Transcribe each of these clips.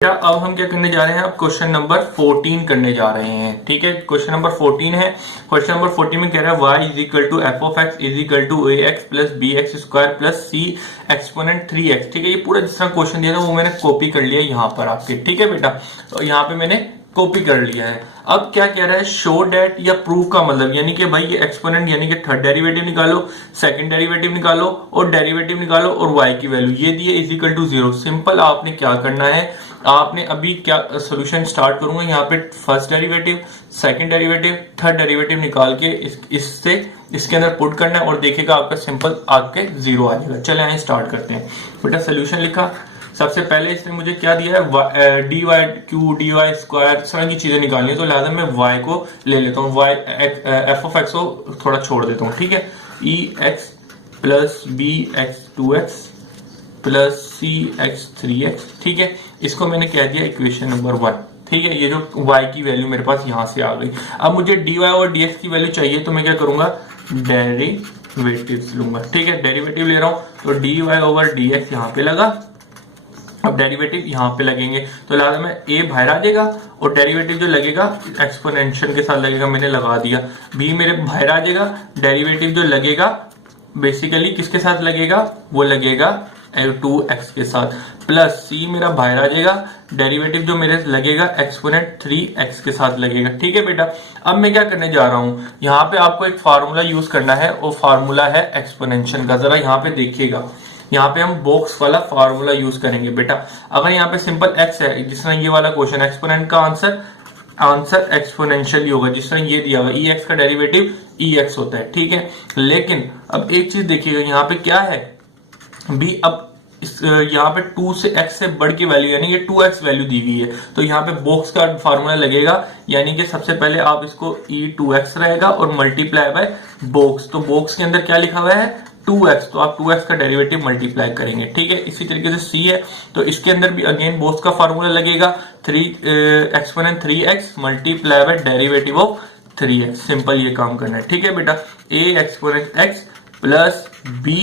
अब हम क्या करने जा रहे हैं, अब क्वेश्चन नंबर 14 करने जा रहे हैं। ठीक है, क्वेश्चन नंबर 14 है। क्वेश्चन नंबर 14 में कह रहा है y is equal to f of x is equal to a x plus B x square plus c exponent 3x। ठीक है, ये पूरा जिस तरह क्वेश्चन दिया था वो मैंने कॉपी कर लिया यहाँ पर आपके। ठीक है बेटा, तो यहाँ पे मैंने कॉपी कर लिया है। अब क्या कह रहा है, शो डेट या प्रूफ का मतलब यानी कि भाई ये एक्सपोनेंट यानी कि थर्ड डेरिवेटिव निकालो, सेकंड डेरिवेटिव निकालो और डेरिवेटिव निकालो और y की वैल्यू ये दी है इज इक्वल टू 0। सिंपल आपने क्या करना है, आपने अभी क्या सॉल्यूशन स्टार्ट करूंगा, यहाँ पे first derivative, second derivative, third derivative निकाल के इससे इसके अंदर पुट करना है और देखेगा आपका सिंपल आके 0 आ जाएगा। चले आए स्टार्ट करते हैं। बेटा सोल्यूशन लिखा, सबसे पहले इसने मुझे क्या दिया है, D y q d y square इस तरह की चीजें निकालनी है, तो लिहाजा मैं y को ले लेता हूँ, y एफ ऑफ एक्स को थोड़ा छोड़ देता हूँ। ठीक है, E X plus B X 2x plus C X 3x। ठीक है, इसको मैंने कह दिया इक्वेशन नंबर 1। ठीक है, ये जो y की वैल्यू मेरे पास यहां से आ गई। अब मुझे dy और dx की वैल्यू चाहिए तो मैं क्या करूंगा, डेरिवेटिव लूंगा। ठीक है, डेरिवेटिव ले रहा हूं तो dy ओवर dx यहाँ पे लगा, अब डेरिवेटिव यहाँ पे लगेंगे तो लिहाजा में a बाहर आ जाएगा और डेरिवेटिव जो लगेगा एक्सपोनेंशियल के साथ लगेगा, मैंने लगा दिया। b मेरे बाहर आ जाएगा, डेरिवेटिव जो लगेगा बेसिकली किसके साथ लगेगा, वो लगेगा 2x के साथ, प्लस c मेरा बाहर आ जाएगा, डेरिवेटिव जो मेरे लगेगा एक्सपोनेंट 3x के साथ लगेगा। ठीक है बेटा, अब मैं क्या करने जा रहा हूं, यहाँ पे आपको एक फार्मूला यूज करना है, वो फार्मूला है एक्सपोनेंशियल का। जरा यहाँ पे देखिएगा, यहाँ पे हम बॉक्स वाला फार्मूला यूज करेंगे बेटा। अगर यहाँ पे सिंपल x है, जिस तरह ये वाला क्वेश्चन, एक्सपोनेंट का आंसर एक्सपोनेंशियल ही होगा, जिस तरह ये दिया हुआ e x का डेरिवेटिव e x होता है। ठीक है, लेकिन अब एक चीज देखिएगा, यहाँ पे क्या है b, अब यहाँ पे 2 से x से बढ़ के वैल्यू यानी कि 2x वैल्यू दी हुई है, तो यहाँ पे बॉक्स का फार्मूला लगेगा, यानी कि सबसे पहले आप इसको e2x रहेगा और मल्टीप्लाई बाय बॉक्स, तो बॉक्स के अंदर क्या लिखा हुआ है 2x, तो आप 2x का डेरिवेटिव मल्टीप्लाई करेंगे। ठीक है, इसी तरीके से c है तो इसके अंदर भी अगेन बॉक्स का फार्मूला लगेगा, 3 exponent 3x multiply by derivative of 3x। Simple ये काम करना है। ठीक है बेटा, a exponent x plus b,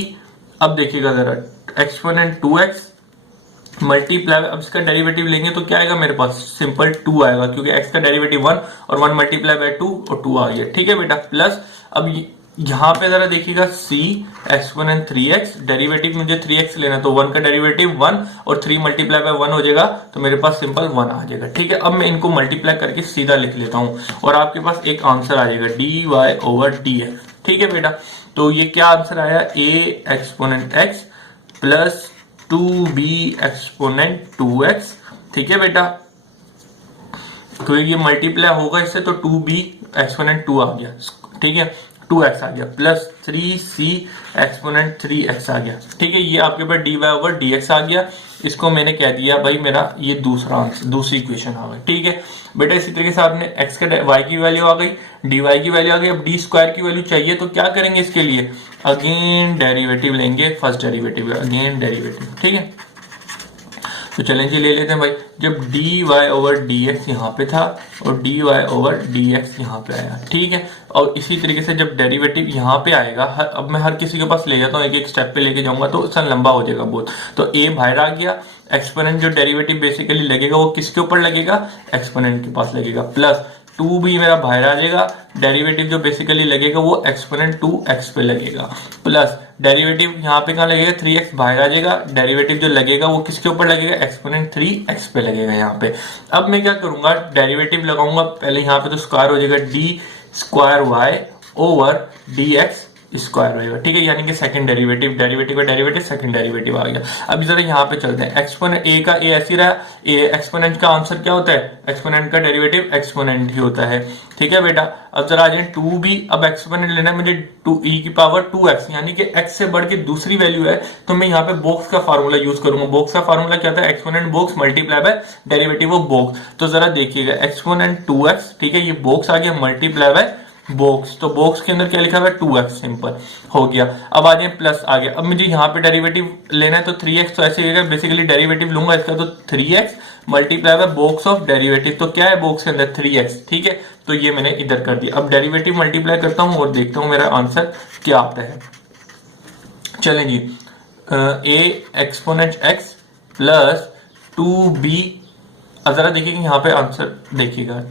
अब देखिएगा जरा एक्सपोनेंट 2x मल्टीप्लाई, अब इसका डेरिवेटिव लेंगे तो क्या आएगा मेरे पास, सिंपल 2 आएगा, क्योंकि x का डेरिवेटिव 1 और 1 मल्टीप्लाई बाय 2 और 2 आ गया। ठीक है बेटा, प्लस अब यहाँ पे जरा देखिएगा c एक्सपोनेंट 3x, डेरिवेटिव मुझे 3x लेना, तो 1 का डेरिवेटिव 1 और 3 मल्टीप्लाई बाय 1 हो जाएगा, तो मेरे पास सिंपल 1 आ जाएगा। ठीक है, अब मैं इनको मल्टीप्लाई करके सीधा लिख लेता हूँ और आपके पास एक आंसर आ जाएगा dy ओवर dx। ठीक है बेटा, तो ये क्या आंसर आया, a exponent x plus 2b exponent 2x। ठीक है बेटा, तो ये मल्टीप्लाई होगा इससे, तो 2b एक्सपोनेंट 2 आ गया। ठीक है, 2x आ गया प्लस 3c एक्सपोनेंट 3x आ गया। ठीक है, ये आपके पास dy ओवर dx आ गया, इसको मैंने कह दिया भाई मेरा ये दूसरा आंसर, दूसरी इक्वेशन आ गई। ठीक है बेटा, इसी तरीके से आपने x का y की वैल्यू आ गई, dy की वैल्यू आ गई, अब d स्क्वायर की वैल्यू चाहिए तो क्या करेंगे, इसके लिए अगेन डेरिवेटिव लेंगे, फर्स्ट डेरिवेटिव अगेन डेरिवेटिव। ठीक है, तो चलें जी ले लेते हैं भाई, जब dy ओवर dx यहाँ पे था और dy ओवर dx यहाँ पे आया। ठीक है, और इसी तरीके से जब डेरिवेटिव यहाँ पे आएगा, अब मैं हर किसी के पास ले जाता हूँ, एक एक स्टेप पे लेके जाऊंगा तो सन लंबा हो जाएगा बहुत, तो a बाहर आ गया, एक्सपोनेंट जो डेरिवेटिव बेसिकली लगेगा वो किसके ऊपर लगेगा, एक्सपोनेंट के पास लगेगा, प्लस 2b मेरा बाहर आ जाएगा, डेरिवेटिव जो बेसिकली लगेगा वो एक्सपोनेंट 2x पे लगेगा, प्लस डेरिवेटिव यहाँ पे कहाँ लगेगा 3x बाहर आ जाएगा, डेरिवेटिव जो लगेगा वो किसके ऊपर लगेगा, एक्सपोनेंट 3x पे लगेगा यहाँ पे। अब मैं क्या करूंगा, डेरिवेटिव लगाऊंगा, पहले यहाँ पे तो स्क्वायर हो जाएगा d square y over dx square होगा। ठीक है, यानी कि सेकंड डेरिवेटिव, डेरिवेटिव का डेरिवेटिव सेकंड डेरिवेटिव आ गया। अब जरा यहाँ पे चलते हैं, एक्सपोनेंट a का a ऐसी रहा, एक्सपोनेंट का आंसर क्या होता है, एक्सपोनेंट का डेरिवेटिव एक्सपोनेंट ही होता है। ठीक है बेटा, अब जरा आ जाए 2b, अब एक्सपोनेंट लेना है मुझे 2e की पावर 2x, यानी कि x से बढ़ के दूसरी वैल्यू है, तो मैं यहाँ पे बॉक्स का फार्मूला यूज करूंगा। बॉक्स का फार्मूला क्या था, exponent box multiply by derivative of box. तो जरा देखिएगा एक्सपोनेंट 2x, ठीक है, ये बॉक्स आ गया मल्टीप्लाई बाय बॉक्स, तो बॉक्स के अंदर क्या लिखा हुआ है 2x, सिंपल हो गया। अब आ जाए प्लस आ गया, अब मुझे यहाँ पे डेरिवेटिव लेना है तो 3x, तो ऐसे बेसिकली डेरिवेटिव लूंगा इसका, तो 3x multiply by box of derivative, तो क्या है बॉक्स के अंदर 3x। ठीक है, तो ये मैंने इधर कर दिया। अब डेरिवेटिव मल्टीप्लाई करता हूँ और देखता हूँ मेरा आंसर क्या आता है। चलें जी, a exponent x plus 2b अब जरा देखिए यहाँ पे आंसर देखिएगा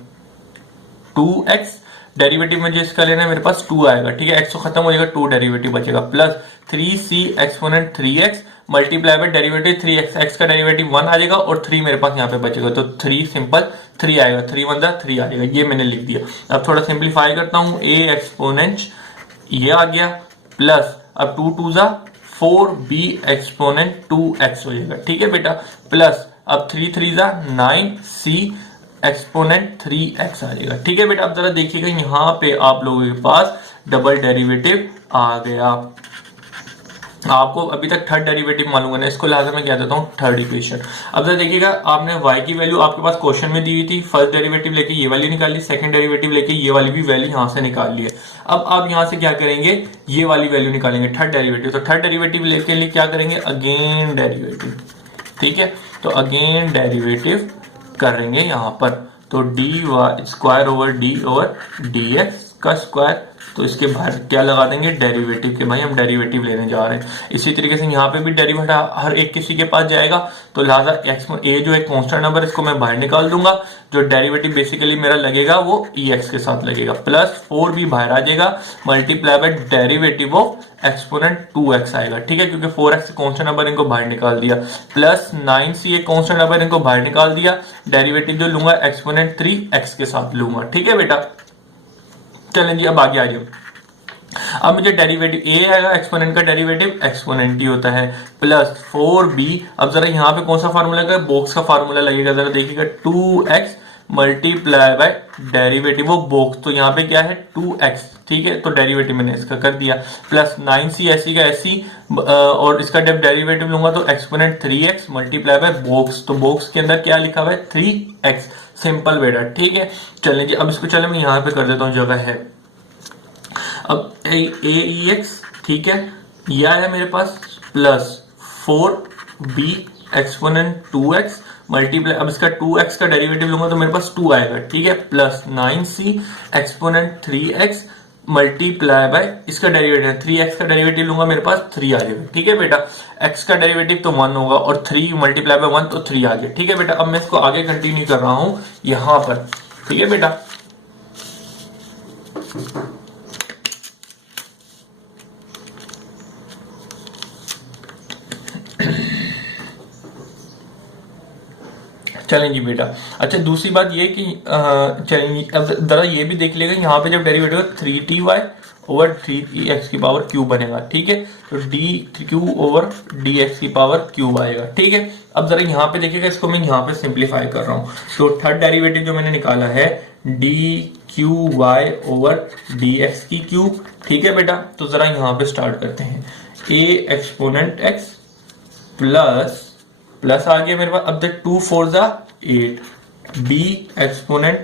2x डेरिवेटिव में जो इसका लेना है मेरे पास 2 आएगा, ठीक है, x तो खत्म हो जाएगा, 2 डेरिवेटिव बचेगा plus 3c exponent 3x multiply by derivative 3x, x का डेरिवेटिव 1 आ जाएगा और 3 मेरे पास यहाँ पे बचेगा, तो 3 सिंपल 3 आएगा, 3 1 3 आ जाएगा, ये मैंने लिख दिया। अब थोड़ा सिंप्लीफाई करता हूँ, a एक्सपोनेंट ये आ गया प्लस अब 2 2 4b एक्सपोनेंट 2x हो जाएगा, ठीक है बेटा, प्लस अब 3 3 9c एक्सपोनेंट 3x आ जाएगा, ठीक है बेटा। अब जरा देखिएगा यहाँ पे आप लोगों के पास डबल डेरिवेटिव आ गया। आपको अभी तक थर्ड डेरिवेटिव मालूम है, इसको लिहाजा मैं क्या देता हूँ थर्ड इक्वेशन। अब जरा देखिएगा आपने y की वैल्यू आपके पास क्वेश्चन में दी हुई थी, फर्स्ट डेरिवेटिव लेके ये वाली निकाल ली, सेकंड डेरिवेटिव लेके ये वाली भी वैल्यू यहाँ से निकाल ली है। अब आप यहाँ से क्या करेंगे, ये वाली वैल्यू निकालेंगे थर्ड डेरिवेटिव, तो थर्ड डेरिवेटिव लेके लिए क्या करेंगे, अगेन डेरिवेटिव, ठीक है, तो अगेन डेरिवेटिव करेंगे यहाँ पर, तो D square over D over D x का स्क्वायर, तो इसके बाहर क्या लगा देंगे डेरिवेटिव के, भाई हम डेरिवेटिव लेने जा रहे हैं। इसी तरीके से यहाँ पे भी डेरिवेटिव हर एक किसी के पास जाएगा, तो लिहाजा एक्स ए जो एक कांस्टेंट नंबर इसको मैं बाहर निकाल दूंगा, जो डेरिवेटिव बेसिकली मेरा लगेगा वो ई एक्स के साथ लगेगा, प्लस 4 भी बाहर आ जाएगा multiply by derivative of exponent 2x आएगा, ठीक है, क्योंकि 4x कांस्टेंट नंबर इनको बाहर निकाल दिया, प्लस 9c एक कांस्टेंट नंबर इनको बाहर निकाल दिया, डेरिवेटिव जो लूंगा एक्सपोनेंट 3x के साथ लूंगा, ठीक है बेटा। चलें जी अब आगे आ जाओ। अब मुझे डेरिवेटिव ए आएगा, एक्सपोनेंट का डेरिवेटिव एक्सपोनेंट ही होता है, प्लस 4b, अब जरा यहाँ पे कौन सा फार्मूला लगेगा, बॉक्स का फार्मूला लगेगा, जरा देखिएगा 2x multiply by derivative of box, तो यहाँ पे क्या है 2x, ठीक है, तो डेरिवेटिव मैंने इसका कर दिया, प्लस 9c ऐसी का ऐसी, और इसका जब डेरिवेटिव लूंगा तो exponent 3x multiply by box, तो बॉक्स के अंदर क्या लिखा हुआ है 3x, सिंपल बेटा, ठीक है। चलें जी अब इसको चले मैं यहाँ पे कर देता हूँ, जगह है अब aex, ठीक है, यह आया मेरे पास plus 4b exponent 2x multiply, अब इसका 2x का डेरिवेटिव लूंगा तो मेरे पास 2 आएगा, ठीक है, plus 9c exponent 3x multiply by इसका डेरिवेटिव 3x का डेरिवेटिव लूंगा मेरे पास 3 आ जाएगा, ठीक है बेटा, x का डेरिवेटिव तो 1 होगा और 3 मल्टीप्लाई बाय 1 तो 3 आ गया, ठीक है बेटा। अब मैं इसको आगे कंटिन्यू कर रहा हूं यहां पर, ठीक है बेटा। चलेंगे बेटा, अच्छा दूसरी बात ये कि चलेंगे अब जरा ये भी देख लेगा, यहाँ पे जब डेरिवेटिव 3ty ओवर 3x की पावर क्यूब बनेगा, ठीक है, तो d3 ओवर dx की पावर क्यूब आएगा, ठीक है। अब जरा यहाँ पे देखिएगा, इसको मैं यहाँ पे सिंप्लीफाई कर रहा हूँ, तो थर्ड डेरिवेटिव जो मैंने निकाला है dqy ओवर dx की क्यूब, ठीक है बेटा। तो जरा यहाँ पे स्टार्ट करते हैं, a एक्सपोनेंट x प्लस आ गया मेरे पास, अब तक 2 4 8 b एक्सपोनेंट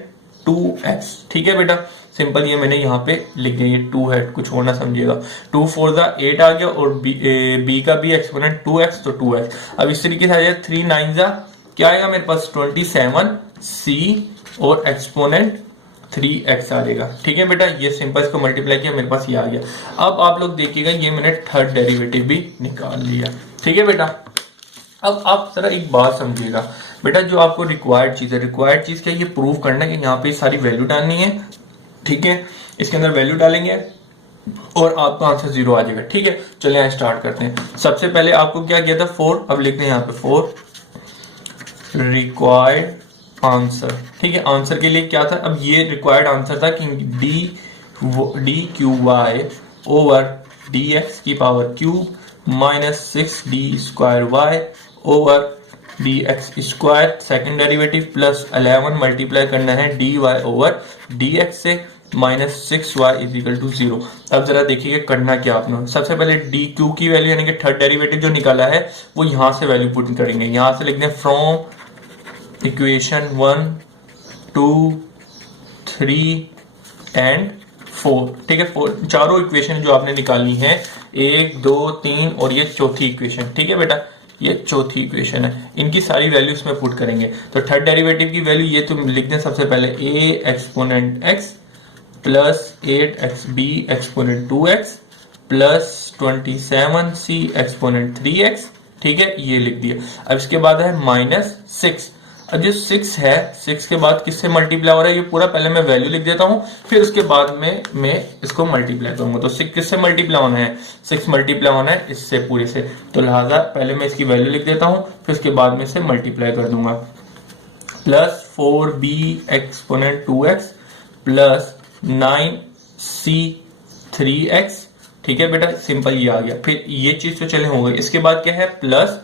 2x, ठीक है बेटा, सिंपल ये मैंने यहाँ पे लिख दिया, ये 2 है, कुछ और ना समझिएगा, 2 4 8 आ गया और b का b एक्सपोनेंट 2x, तो 2x। अब इस तरीके से आ जाए 3 9 क्या आएगा मेरे पास 27c और एक्सपोनेंट 3x आ जाएगा, ठीक है बेटा, ये सिंपल इसको मल्टीप्लाई किया मेरे पास ये आ गया। अब आप लोग देखिएगा ये मैंने थर्ड डेरिवेटिव भी निकाल लिया, ठीक है बेटा। अब आप जरा एक बात समझिएगा बेटा, जो आपको रिक्वायर्ड चीज है, रिक्वायर्ड चीज क्या, ये प्रूव करना है कि यहाँ पे सारी वैल्यू डालनी है, ठीक है, इसके अंदर वैल्यू डालेंगे और आपका आंसर 0 आ जाएगा, ठीक है। चलिए स्टार्ट करते हैं। सबसे पहले आपको क्या किया था 4, अब लिखते हैं यहाँ पे 4 रिक्वायर्ड आंसर, ठीक है, आंसर के लिए क्या था, अब ये रिक्वायर्ड आंसर था कि D Q Y over D X की power cube minus 6d square Y over D X square second derivative plus 11 multiply करना है D Y over D X से minus 6y is equal to 0। अब जरा देखिए करना क्या आपने, सबसे पहले डी क्यू की वैल्यू यानी कि थर्ड डेरिवेटिव जो निकाला है वो यहां से वैल्यू पुट करेंगे, यहां से लिखते हैं फ्रॉम इक्वेशन 1 2 3 एंड 4, ठीक है, 4 चारों इक्वेशन जो आपने निकालनी है 1 2 3 और ये चौथी इक्वेशन, ठीक है बेटा, ये चौथी इक्वेशन है, इनकी सारी वैल्यूज में पुट करेंगे। तो थर्ड डेरिवेटिव की वैल्यू ये तुम लिख दें सबसे पहले a exponent x plus 8xb exponent 2x plus 27c exponent 3x, ठीक है, ये लिख दिया। अब इसके बाद है माइनस 6, अब जो 6 है, 6 के बाद किससे मल्टीप्लाई हो रहा है ये पूरा, पहले मैं वैल्यू लिख देता हूँ, फिर उसके बाद में मैं इसको मल्टीप्लाई करूंगा। तो 6 किससे मल्टीप्लाई होना है, 6 मल्टीप्लाई होना है इससे पूरे से, तो लिहाजा पहले मैं इसकी वैल्यू लिख देता हूँ, फिर उसके बाद में इसे मल्टीप्लाई कर दूंगा। Plus 4b exponent 2x plus 9c 3x, ठीक है बेटा, सिंपल ये आ गया। फिर ये चीज तो चले हो गई, इसके बाद क्या है प्लस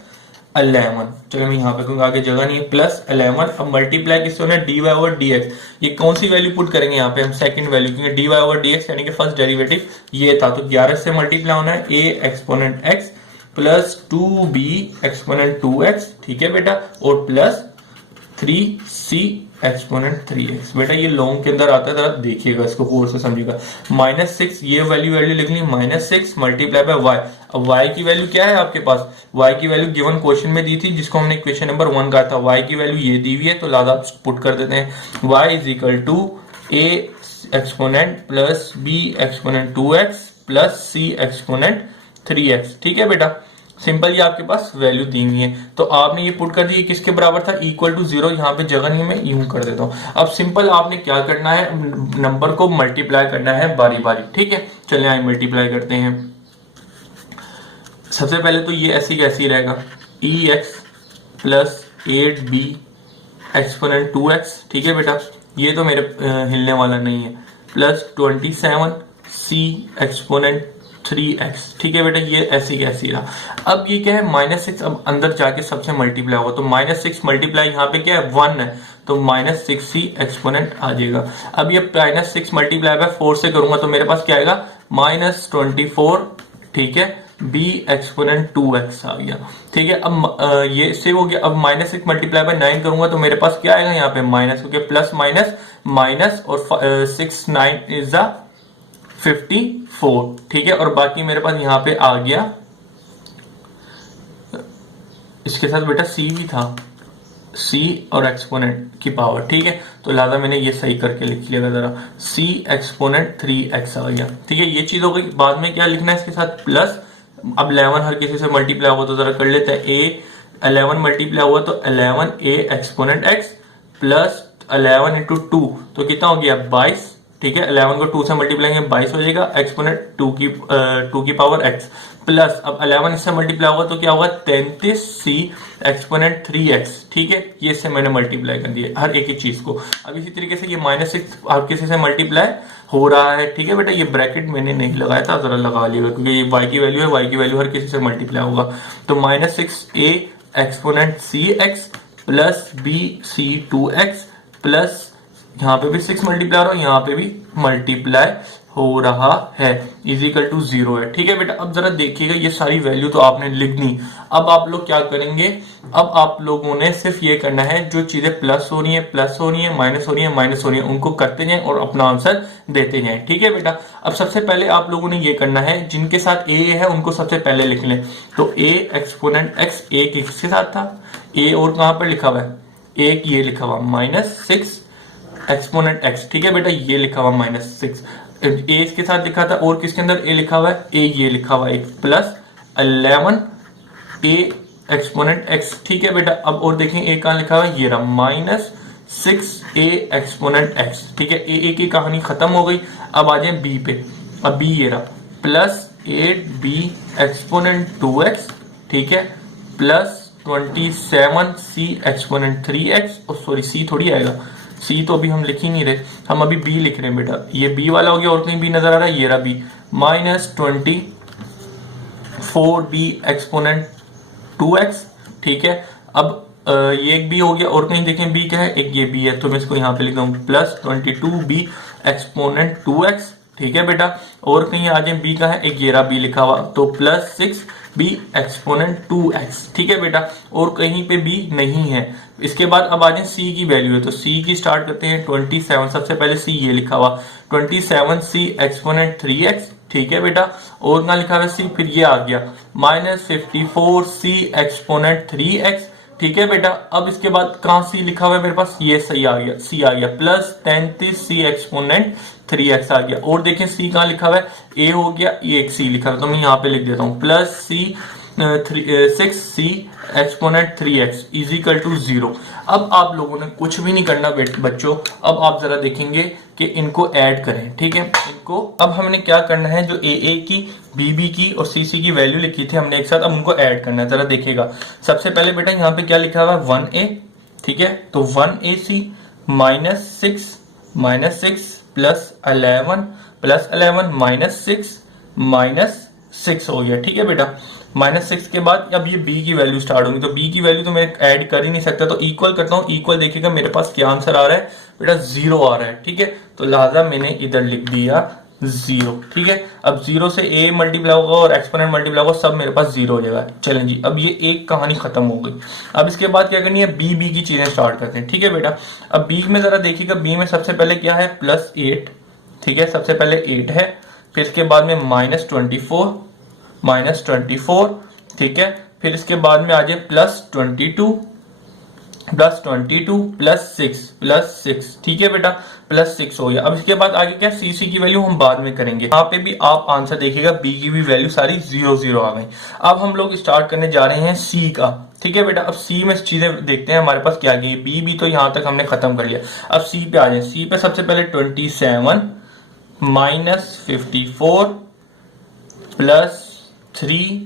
11, चलो मैं यहाँ पे क्योंकि आगे जगह नहीं है, प्लस 11। अब मल्टीप्लाई किससे होना है, dy ओवर dx, ये कौन सी वैल्यू पुट करेंगे यहाँ पे हम, सेकंड वैल्यू, क्योंकि dy ओवर dx यानी कि फर्स्ट डेरिवेटिव ये था, तो 11 से मल्टीप्लाई होना है a exponent x plus 2b exponent 2x, ठीक है बेटा, और प्लस 3c एक्सपोनेंट 3x। बेटा ये लॉन्ग के अंदर आता है, जरा देखिएगा इसको गौर से समझिएगा। -6 ये वैल्यू लिख ली, -6 मल्टीप्लाई बाय y। अब y की वैल्यू क्या है आपके पास, y की वैल्यू गिवन क्वेश्चन में दी थी, जिसको हमने क्वेश्चन नंबर 1 कहा था, y की वैल्यू ये दी हुई है, तो लादा पुट कर देते हैं, y is equal to a exponent plus b exponent 2x plus c exponent 3x, ठीक है बेटा, सिंपल ये आपके पास वैल्यू दी हुई है। तो आपने ये पुट कर दी, किसके बराबर था, इक्वल टू 0, यहाँ पे जगह नहीं, मैं यूं कर देता हूँ। अब सिंपल आपने क्या करना है, नंबर को मल्टीप्लाई करना है बारी बारी, ठीक है, चलिए आइए मल्टीप्लाई करते हैं। सबसे पहले तो ये ऐसी कैसी रहेगा, ex plus 8b exponent 2x, ठीक है बेटा, ये तो मेरे हिलने वाला नहीं है, प्लस 27c एक्सपोनेंट 3x, ठीक है बेटा, ये ऐसी कैसी रहा। अब ये क्या है -6, अब अंदर जाके सबसे मल्टीप्लाई होगा, तो -6 मल्टीप्लाई यहाँ पे क्या है 1 है, तो -6c एक्सपोनेंट आ जाएगा। अब ये -6 मल्टीप्लाई बाय 4 से करूंगा तो मेरे पास क्या आएगा -24, ठीक है, b एक्सपोनेंट 2x आ गया, ठीक है। अब ये से हो गया। अब -6 मल्टीप्लाई बाय 9 करूंगा तो मेरे पास क्या आएगा यहाँ पे माइनस, क्योंकि प्लस माइनस माइनस, और 6 9 इज द 54, ठीक है, और बाकी मेरे पास यहाँ पे आ गया, इसके साथ बेटा c भी था, c और एक्सपोनेंट की पावर, ठीक है, तो लिहाजा मैंने ये सही करके लिख लिया जरा, c एक्सपोनेंट 3x आ गया, ठीक है, ये चीज हो गई। बाद में क्या लिखना है इसके साथ, प्लस, अब 11 हर किसी से मल्टीप्लाई हुआ तो जरा कर लेते हैं, a 11 मल्टीप्लाई हुआ तो 11a exponent x plus 11 into 2 तो कितना हो गया 22, ठीक है, 11 को 2 से मल्टीप्लाई 22 हो जाएगा, एक्सपोनेंट 2 की पावर x प्लस, अब 11 इससे मल्टीप्लाई होगा तो क्या होगा 33c एक्सपोनेंट 3x, ठीक है, ये से मैंने मल्टीप्लाई कर दिया हर एक चीज को। अब इसी तरीके से ये -6 हर किसी से मल्टीप्लाई हो रहा है, ठीक है बेटा, ये ब्रैकेट मैंने नहीं लगाया था, जरा लगा लिएगा, क्योंकि ये y की वैल्यू है, y की वैल्यू हर किसी से मल्टीप्लाई होगा, तो -6a exponent cx plus bc 2x plus यहाँ पे भी 6 मल्टीप्लाई हो रहा है, यहाँ पे भी मल्टीप्लाई हो रहा है, इज इक्वल टू 0 है, ठीक है बेटा। अब जरा देखिएगा, ये सारी वैल्यू तो आपने लिख दी। अब आप लोग क्या करेंगे, अब आप लोगों ने सिर्फ ये करना है, जो चीजें प्लस हो रही है प्लस हो रही है, माइनस हो रही है माइनस हो रही है, उनको करते जाएं और अपना आंसर देते जाएं, ठीक है बेटा। अब सबसे पहले आप लोगों ने ये करना है, जिनके साथ a है उनको सबसे पहले लिख लें, तो a एक्सपोनेंट x a किसके साथ था, a और कहां पर लिखा हुआ है, एक ये लिखा हुआ -6 एक्सपोनेंट x, ठीक है बेटा, ये लिखा हुआ -6, a इसके साथ लिखा था, और किसके अंदर a लिखा हुआ है, a ये लिखा हुआ है, प्लस 11 a एक्सपोनेंट x, ठीक है बेटा। अब और देखें a कहां लिखा हुआ है, ये रहा -6a एक्सपोनेंट x, ठीक है, a की कहानी खत्म हो गई। अब आ जाए b पे, अब b ये रहा प्लस 8b एक्सपोनेंट 2x, ठीक है, प्लस 27c एक्सपोनेंट 3x, और सॉरी c थोड़ी आएगा, सी तो अभी हम लिख ही नहीं रहे, हम अभी बी लिख रहे हैं बेटा, ये बी वाला हो गया, और कहीं बी नजर आ रहा है, ये रहा बी, -24b एक्सपोनेंट 2x, ठीक है। अब ये एक बी हो गया, और कहीं देखें बी क्या है, एक ये बी है, तो मैं इसको यहाँ पे लिखता हूँ प्लस 22b एक्सपोनेंट 2x, ठीक है बेटा, और कहीं आ जाए बी का है, एक ये रहा बी लिखा हुआ, तो प्लस 6b एक्सपोनेंट 2x, ठीक है बेटा, और कहीं पे बी नहीं है। इसके बाद अब आ जाए सी की वैल्यू है, तो सी की स्टार्ट करते हैं 27, सबसे पहले सी ये लिखा हुआ 27c एक्सपोनेंट 3x, ठीक है बेटा, और कहाँ लिखा हुआ सी, फिर ये आ गया -54c एक्सपोनेंट 3x, ठीक है बेटा। अब इसके बाद कहां सी लिखा हुआ है मेरे पास, ये सही आ गया, सी आ गया, प्लस 33c एक्सपोनेंट 3x आ गया, और देखें सी कहां लिखा हुआ है, ए हो गया, ये एक सी लिखा है, तो मैं यहाँ पे लिख देता हूँ plus c 6c exponent 3x is equal to 0। अब आप लोगों ने कुछ भी नहीं करना बच्चों, अब आप जरा देखेंगे कि इनको ऐड करें, ठीक है। इनको अब हमने क्या करना है, जो ए की, बी की और सी की वैल्यू लिखी थी हमने एक साथ, अब उनको ऐड करना है। जरा देखिएगा, सबसे पहले बेटा यहाँ पे क्या लिखा हुआ है 1a, ठीक है। तो 1ac -6 प्लस 11 -6 हो गया, ठीक है बेटा। -6 के बाद अब ये b की वैल्यू स्टार्ट होगी, तो b की वैल्यू तो मैं ऐड कर ही नहीं सकता, तो इक्वल करता हूँ। इक्वल देखिएगा मेरे पास क्या आंसर आ रहा है बेटा, 0 आ रहा है, ठीक है। तो लिहाजा मैंने इधर लिख दिया 0, ठीक है। अब 0 से a मल्टीप्लाई होगा और एक्सपोनेंट मल्टीप्लाई होगा, सब मेरे पास 0 हो जाएगा। चलें जी, अब ये एक कहानी खत्म हो गई। अब इसके बाद क्या करनी है, b की चीजें स्टार्ट करते हैं, ठीक है बेटा। अब b में जरा देखिएगा, b में सबसे पहले क्या है, +8, ठीक है। सबसे पहले 8 है, फिर इसके बाद में -24, ठीक है। फिर इसके बाद में आ जाए +22 +6, ठीक है बेटा, +6 हो गया। अब इसके बाद आगे क्या, सी की वैल्यू हम बाद में करेंगे। यहाँ पे भी आप आंसर देखिएगा, बी की भी वैल्यू सारी 0 आ गई। अब हम लोग स्टार्ट करने जा रहे हैं सी का, ठीक है बेटा। अब सी में चीजें देखते हैं हमारे पास क्या गई। बी भी तो यहाँ तक हमने खत्म कर लिया, अब सी पे आ जाए। सी पे सबसे पहले 27 -54 +3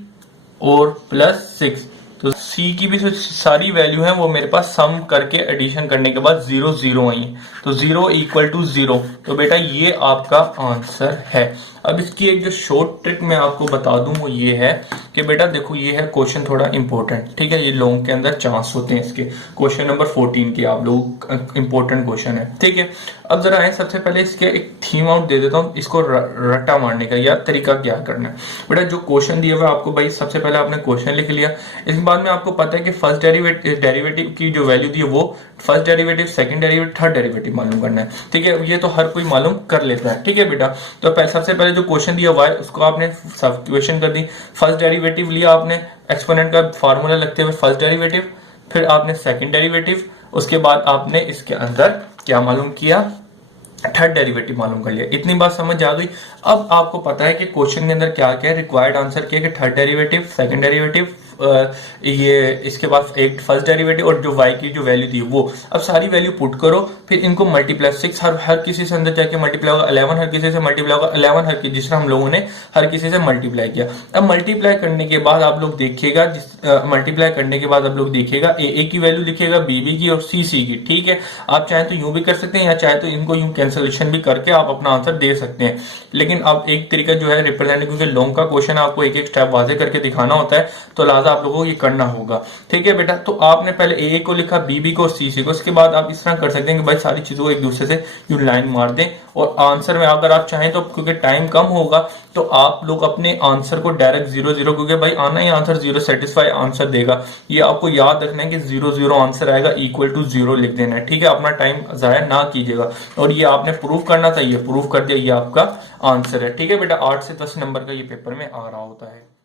और +6, तो सी की भी जो सारी वैल्यू है वो मेरे पास सम करके एडिशन करने के बाद 0 आई है, तो 0 इक्वल टू 0, तो बेटा ये आपका आंसर है। अब इसकी एक जो शॉर्ट ट्रिक मैं आपको बता दूं वो ये है कि बेटा देखो, ये है क्वेश्चन थोड़ा इंपॉर्टेंट, ठीक है। ये लॉन्ग के अंदर चांस होते हैं इसके, क्वेश्चन नंबर 14 के आप लोग इंपॉर्टेंट क्वेश्चन है, ठीक है। अब जरा आए, सबसे पहले इसके एक थीम आउट दे देता हूँ, इसको रट्टा मारने का या तरीका क्या करना है। बेटा जो क्वेश्चन दिया हुआ है आपको, भाई सबसे पहले आपने क्वेश्चन लिख लिया। इसके बाद में आपको पता है कि फर्स्ट डेरिवेटिव की जो वैल्यू दी है वो first derivative, second derivative, third derivative मालूम करना है, ठीक है। ये तो हर कोई मालूम कर लेता है, ठीक है बेटा। तो सबसे पहले जो क्वेश्चन दिया हुआ है उसको आपने सब्स्टिट्यूशन कर दी। फर्स्ट डेरिवेटिव लिया आपने, एक्सपोनेंट का फार्मूला लगते हुए फर्स्ट डेरिवेटिव, फिर आपने सेकंड डेरिवेटिव, उसके बाद आपने इसके अंदर क्या मालूम किया, थर्ड डेरिवेटिव मालूम कर लिया। इतनी बात समझ आ गई। अब आपको पता है कि क्वेश्चन के अंदर क्या क्या है, रिक्वायर्ड आंसर क्या है कि थर्ड डेरिवेटिव, सेकंड डेरिवेटिव, ये इसके बाद एक फर्स्ट डेरिवेटिव और जो y की जो वैल्यू थी वो। अब सारी वैल्यू पुट करो, फिर इनको मल्टीप्लाई 6 हर किसी से अंदर जाके मल्टीप्लाई होगा, 11 हर किसी से मल्टीप्लाई होगा, 11 हर जिस तरह हम लोगों ने हर किसी से मल्टीप्लाई किया। अब मल्टीप्लाई करने के बाद आप लोग देखिएगा, मल्टीप्लाई करने के बाद आप लोग देखिएगा ए की वैल्यू लिखिएगा, बी की और सी की, ठीक है। आप चाहे तो यूं भी कर सकते हैं या चाहे तो इनको यूं कैंसलेशन भी करके आप अपना आंसर दे सकते हैं, लेकिन अब एक तरीका जो है रिप्रेजेंट, क्योंकि लॉन्ग का क्वेश्चन आपको एक एक स्टेप वाजे करके दिखाना होता है, तो लिहाजा आप लोगों को ये करना होगा, ठीक है बेटा। तो आपने पहले ए को लिखा, बी को, सी को, उसके बाद आप इस तरह कर सकते हैं कि भाई सारी चीजों को एक दूसरे से यूं लाइन मार दें और आंसर में अगर आप चाहें तो, क्योंकि टाइम कम होगा, तो आप लोग अपने आंसर को डायरेक्ट 0 क्योंकि भाई आना ही आंसर 0 सेटिस्फाई आंसर देगा, ये आपको याद रखना है कि 0 आंसर आएगा, इक्वल टू 0 लिख देना है, ठीक है। अपना टाइम जाया ना कीजिएगा, और ये आपने प्रूफ करना चाहिए, प्रूफ कर दिया, ये आपका आंसर है, ठीक है बेटा। 8 से 10 नंबर का ये पेपर में आ रहा होता है।